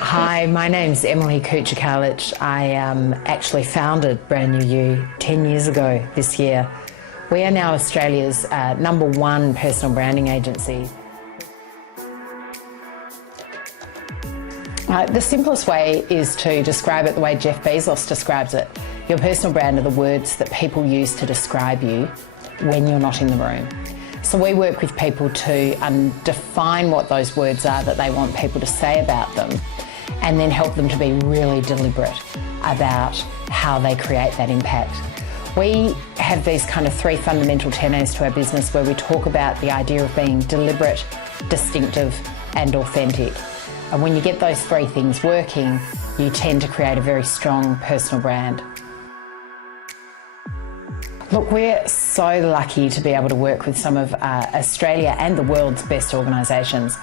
Hi, my name's Emily Kucukalic. I actually founded Brand New You 10 years ago this year. We are now Australia's #1 personal branding agency. The simplest way is to describe it the way Jeff Bezos describes it. Your personal brand are the words that people use to describe you when you're not in the room. So we work with people to define what those words are that they want people to say about them, and then help them to be really deliberate about how they create that impact. We have these kind of 3 fundamental tenets to our business where we talk about the idea of being deliberate, distinctive and authentic. And when you get those 3 things working, you tend to create a very strong personal brand. Look, we're so lucky to be able to work with some of Australia and the world's best organisations.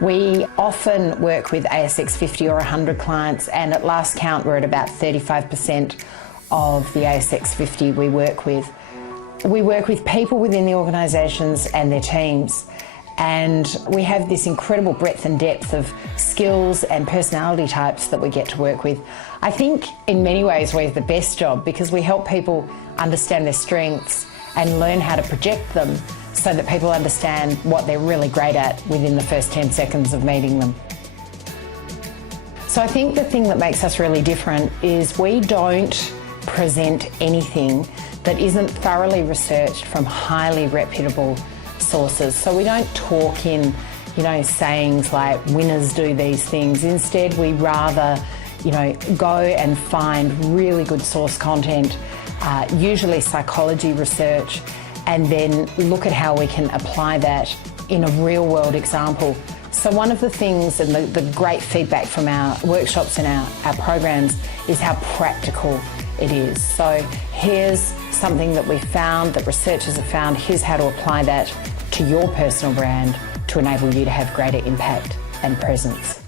We often work with ASX 50 or 100 clients, and at last count we're at about 35% of the ASX 50 we work with. We work with people within the organisations and their teams, and we have this incredible breadth and depth of skills and personality types that we get to work with. I think in many ways we have the best job because we help people understand their strengths and learn how to project them so that people understand what they're really great at within the first 10 seconds of meeting them. So I think the thing that makes us really different is we don't present anything that isn't thoroughly researched from highly reputable sources. So we don't talk in, sayings like winners do these things. Instead, we rather, go and find really good source content, usually psychology research, and then look at how we can apply that in a real world example. So one of the things and the great feedback from our workshops and our programs is how practical it is. So here's something that we found, that researchers have found, here's how to apply that to your personal brand to enable you to have greater impact and presence.